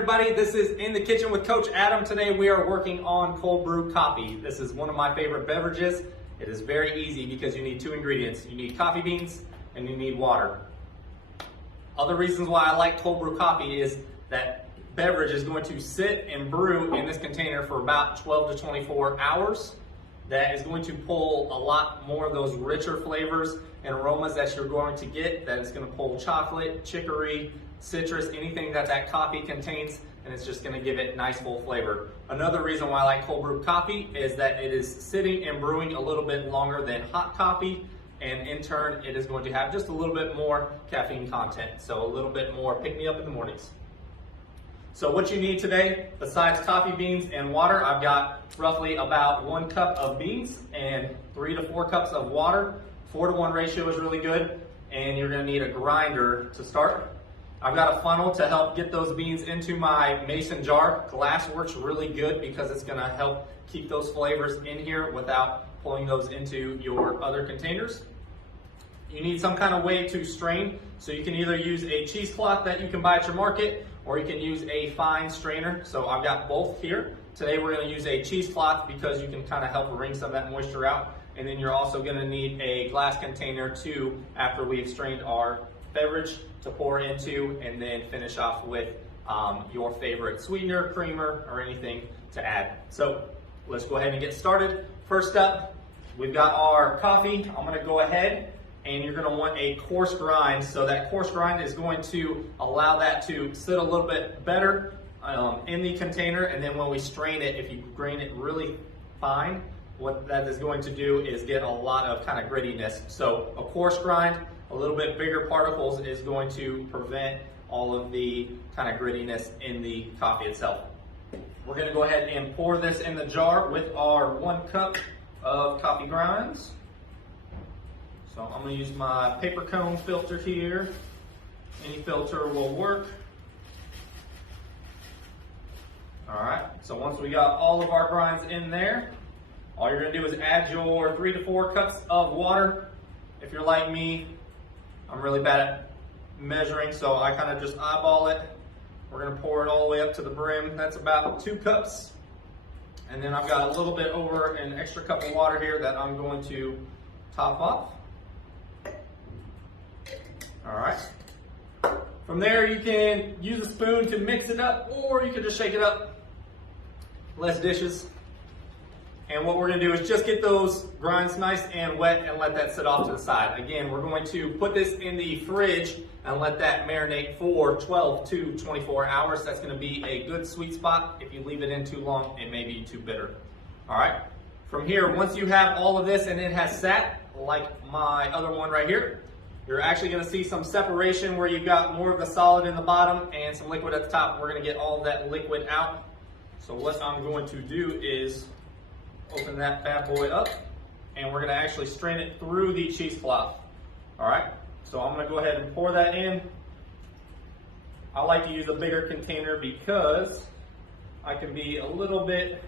everybody, this is In the Kitchen with Coach Adam. Today we are working on cold brew coffee. This is one of my favorite beverages. It is very easy because you need two ingredients. You need coffee beans and you need water. Other reasons why I like cold brew coffee is that beverage is going to sit and brew in this container for about 12 to 24 hours. That is going to pull a lot more of those richer flavors and aromas that you're going to get. That is going to pull chocolate, chicory, citrus, anything that coffee contains, and it's just going to give it nice full flavor. Another reason why I like cold brew coffee is that it is sitting and brewing a little bit longer than hot coffee, and in turn it is going to have just a little bit more caffeine content, so a little bit more pick me up in the mornings. So what you need today, besides coffee beans and water, I've got roughly about 1 cup of beans and 3 to 4 cups of water. 4-to-1 ratio is really good, and you're going to need a grinder to start. I've got a funnel to help get those beans into my mason jar. Glass works really good because it's going to help keep those flavors in here without pulling those into your other containers. You need some kind of way to strain, so you can either use a cheesecloth that you can buy at your market, or you can use a fine strainer. So I've got both here. Today we're going to use a cheesecloth because you can kind of help wring some of that moisture out. And then you're also going to need a glass container too, after we've strained our beverage, to pour into, and then finish off with your favorite sweetener, creamer, or anything to add. So let's go ahead and get started. First up, we've got our coffee. I'm going to go ahead, and you're going to want a coarse grind. So that coarse grind is going to allow that to sit a little bit better in the container, and then when we strain it, if you grain it really fine, what that is going to do is get a lot of kind of grittiness. So a coarse grind, a little bit bigger particles, is going to prevent all of the kind of grittiness in the coffee itself. We're going to go ahead and pour this in the jar with our 1 cup of coffee grinds. So I'm going to use my paper cone filter here. Any filter will work. All right, so once we got all of our grinds in there, all you're going to do is add your 3 to 4 cups of water. If you're like me, I'm really bad at measuring, so I kind of just eyeball it. We're going to pour it all the way up to the brim. That's about 2 cups. And then I've got a little bit over an extra cup of water here that I'm going to top off. All right. From there, you can use a spoon to mix it up, or you can just shake it up. Less dishes. And what we're going to do is just get those grinds nice and wet and let that sit off to the side. Again, we're going to put this in the fridge and let that marinate for 12 to 24 hours. That's going to be a good sweet spot. If you leave it in too long, it may be too bitter. All right. From here, once you have all of this and it has sat, like my other one right here, you're actually going to see some separation where you've got more of the solid in the bottom and some liquid at the top. We're going to get all of that liquid out. So what I'm going to do is open that bad boy up, and we're going to actually strain it through the cheesecloth. All right, so I'm going to go ahead and pour that in. I like to use a bigger container because I can be a little bit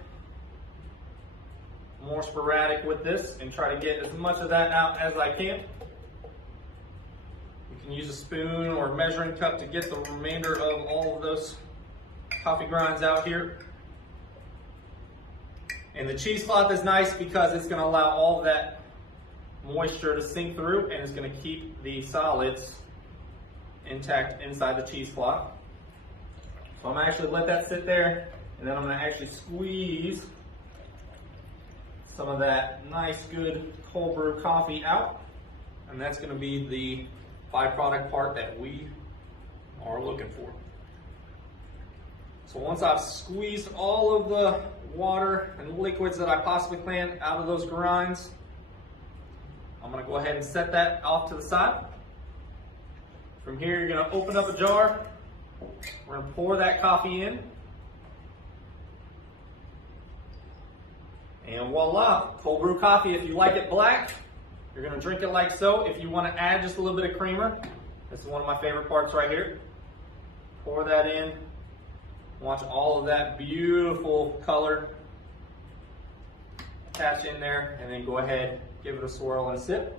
more sporadic with this and try to get as much of that out as I can. You can use a spoon or a measuring cup to get the remainder of all of those coffee grinds out here. And the cheesecloth is nice because it's going to allow all of that moisture to sink through, and it's going to keep the solids intact inside the cheesecloth. So I'm going to actually let that sit there, and then I'm going to actually squeeze some of that nice, good cold brew coffee out, and that's going to be the byproduct part that we are looking for. So once I've squeezed all of the water and liquids that I possibly can out of those grinds, I'm going to go ahead and set that off to the side. From here, you're going to open up a jar. We're going to pour that coffee in. And voila, cold brew coffee. If you like it black, you're going to drink it like so. If you want to add just a little bit of creamer, this is one of my favorite parts right here. Pour that in. Watch all of that beautiful color attach in there, and then go ahead, give it a swirl and sip.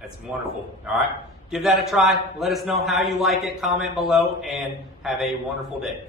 That's wonderful. All right, Give that a try. Let us know how you like it. Comment below and have a wonderful day.